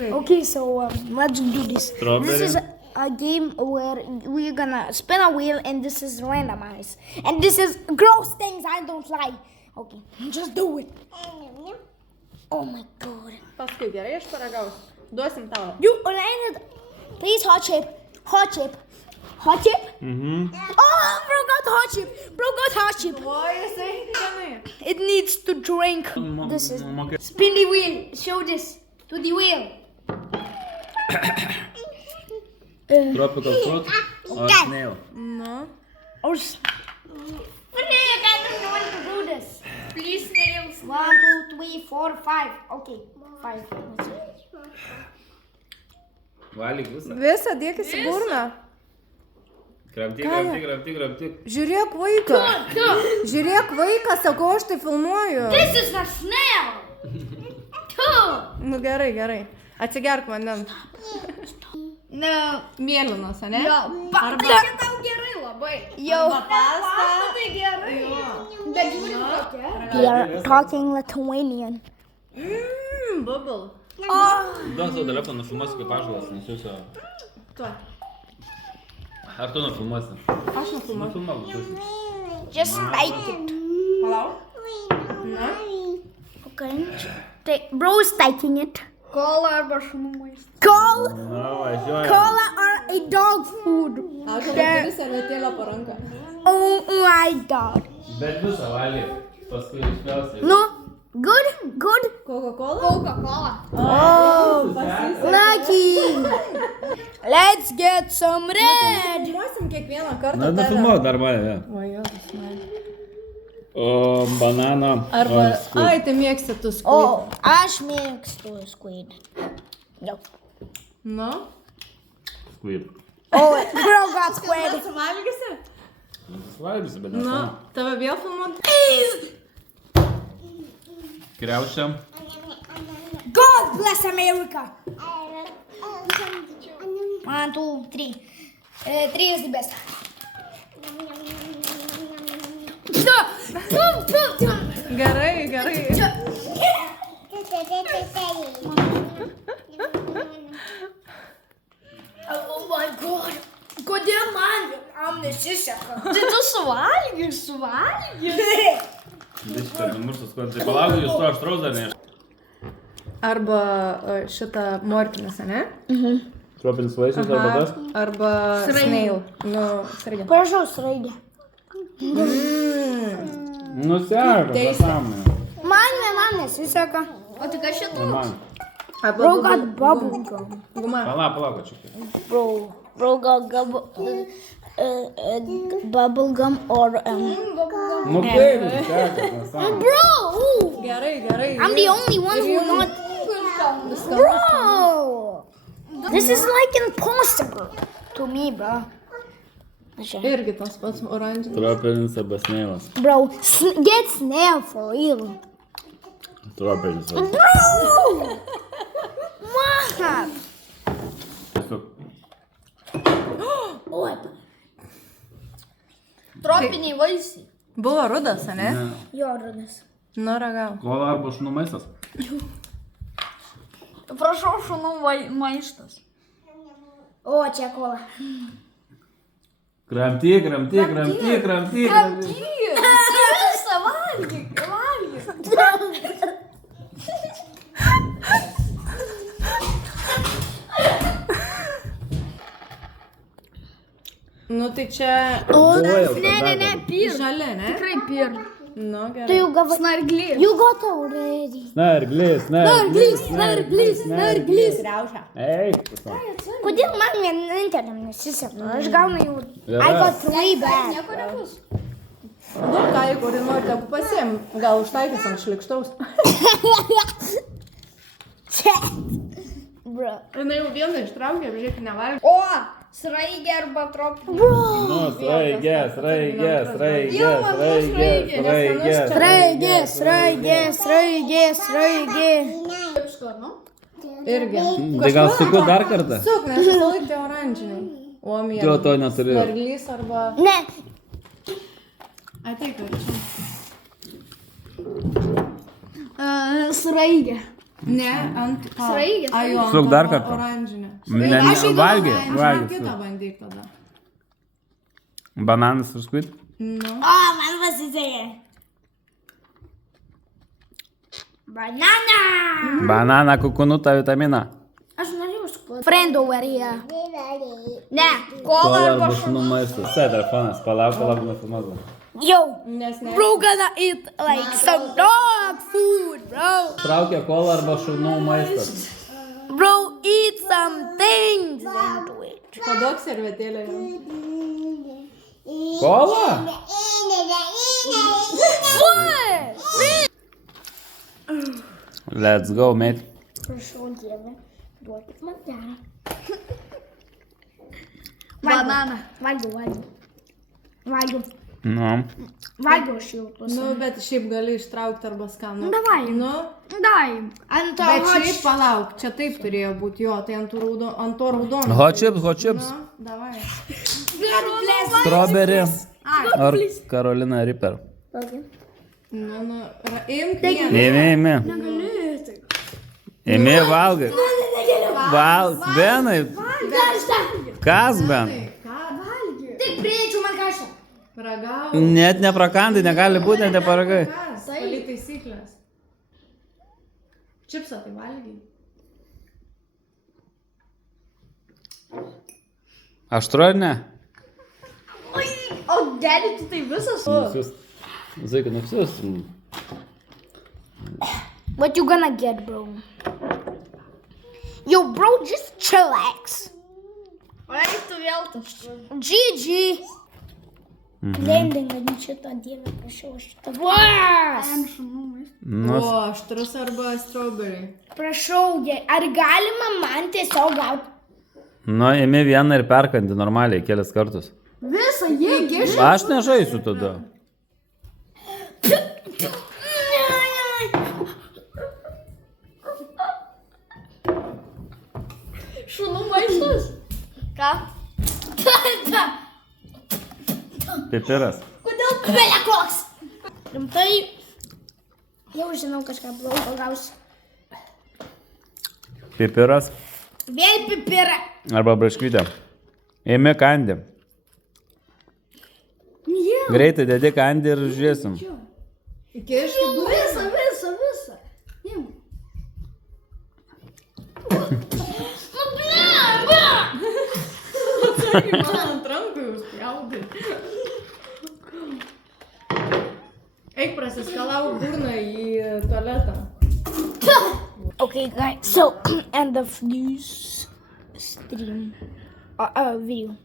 Okay, so let's do this. Strawberry. This is a game where we're gonna spin a wheel and this is randomized. And this is gross things I don't like. Okay, just do it. Oh my god. Paskui gerai, aš paragausiu. Duosim tau. You landed. Please, hot chip. Hot chip. Hot chip? Mhm. Oh, bro got hot chip. Bro got hot chip. O, jisai gerai. It needs to drink. This is spin the wheel. Show this to the wheel. Tropical fruit or snail? Nu. Or Nick, I don't want to do this. Please, snails. 1, 2, 3, 4, 5. Okay, 5. Valyk visą. Visą dėkis į burną. Kramtyk. Žiūrėk vaiką. Žiūrėk vaiką, sakau, aš tai filmuoju. This is a snail. Nu gerai. Atsigerk vandens. No. Mėlynos, ane? Arba tau gerai labai. Jau. Pasta. Tai gerai. Bet žiūrėk kokia. They are talking Lithuanian. Bubble. Duok savo telefoną, nufilmuosiu kaip ąžuolas, nusiųsiu. Tuo. Ar tu nufilmuosi? Aš nufilmuosiu. Nufilmuok, nusiųsiu. Just like it. Palauk. Na. Okay. Bro is taking it. Kola arba šunų maistas. Cola. Na, važiuoja. Cola or a dog food. Aš turiu servetėlę po ranką. Oh my god. Bet visą valyk. Paskui išpjausi. No. Good. Coca-Cola? Coca-Cola. Oh, lucky. Let's get some red. Filmuosim kiekvieną kartą Na, nufilmuok dar mane. O, Jėzus, man. O, banano. Arba, or squid. ai, tai mėgsti tu squid. Oh, aš mėgstu squid. No. Nu? Squid. Oh, bro got squid. Suvalgysi? Valgysi, bet Nu, nesam. tave vėl filmuot? Kriaušiam. God bless America. 1, 2, 3. 3 is the best. Gerai. Oh my god. Kodėl man nesiseka? Tai tu suvalgyk. Visiškai numurstas, kad tai palauk, jūs to aštraus dar ne. Arba šitą mortinas, ane? Tropinis vaisius arba tas? Arba snail. Nu, sraigė. Prašau, sraigė. Nuseka, pasąmonė. Man vienam nesiseka. O tik aš šitą? Man. Bro got bubble gum. Guma. Palauk, čia. Bro got bubble gum or Nu kaip, nuseka, pasąmonė. Bro! Gerai. I'm the only one who not. Bro! This is like impossible to me, bro. Irgi tas pats oranžinis. Tropinis arba snailas. Bro, get snail for real. Tropinis. Bro! What? Tiesiog. Tropiniai vaisiai. Buvo rudas, ane? Jo, rudas. Nu, ragau. Kola arba šunų maistas. Prašau, šunų maištas. O, čia kola. Kramtyk. Visą valgyk. Nu, tai čia... Ne, pirm. Žalia, ne? Tikrai pirm. Nu, Tu gerai. jau gavai. Snarglys. You got already. Snarglys. Riaušia. Eik. Kodėl man vieninteliam nesiseka? Aš gaunu jau. I got 3 back. Nieko nebus. Nu, ką, jeigu nori, tegu pasiim. Gal užtaikys ant šlikštaus. Bro. Jinai jau vieną ištraukė, žiūrėk, nevalgė. O, sraigė arba tropinė. Nu, sraigė. Irgi. Tai gal suku dar kartą? Suk, nes visą laiką tai oranžiniai. O, mėly. Jo, to neturiu. Snarglys arba... Ne. Ateik, čia. Sraigė. Ne, ant Sraigės. Ajo, ant Sluk dar kartą. oranžinė. Ne, valgy. Kitą bandyk tada. Bananas ir squid. Nu. O, man pasisekė. Banana. Banana, kukunutą, vitaminą. Aš norėjau sukloti. Friend over here. Ne, kola arba šunų. maistas. Tai telefonas, palauk, nefilmuoju. Yo, Nes ne. bro gonna eat like some dog food, bro. Traukia kola arba šunų maistas. Bro, eat some things into it. Paduok servetėlę. Kola? What? Let's go, mate. Prašau, Dieve, duokit man gerą. Banana. Valgiau. Nu. Valgiau aš jau tuos. Nu, bet šiaip gali ištraukti arba skanų. Davai. Nu, Dai. Ant to bet šiaip palauk, čia taip turėjo būti, jo, tai ant to raudono. Hot chips. Nu, davai. Strawberry. Ar Carolina Reaper. Nu, imk vieną. Ėmė. Ėmė valgai. Benai. Kas, Ben? Tik priečiau man kažką. Ragau. Net neprakandai, negali būti, net neparagai. Kas? Paly taisyklės. Čipsą tai valgiai. Aštru ar ne? O, dedi, tu tai visas? Zai, kad nefsius. What you gonna get, bro? Yo, bro, just chillax. O, eik tu vėl tas. GG. Lending, kad šitą dievę prašiau šitą. Vas! Nu, O, aštrus arba strawberry. Prašau, ar galima man tiesiog gauti? nu, ėmė vieną ir perkandi normaliai kelis kartus. Visą jėgį. Aš nežaisiu tada. Šunų maistas. Ką? Pipiras. Kodėl pelė koks? Rimtai, jau žinau kažką blogo gausiu. Pipiras. Vėl pipirą. Arba braškytė. Ėmė kandį. Greitai dedi kandį ir žiūrėsim. Įkišti du. Visą. Imk. Nu, blemba! Atsakai man ant rankų jūs pjaudai. Eik prasiskalauk burną į tualetą. Okay, guys, so end of this stream video.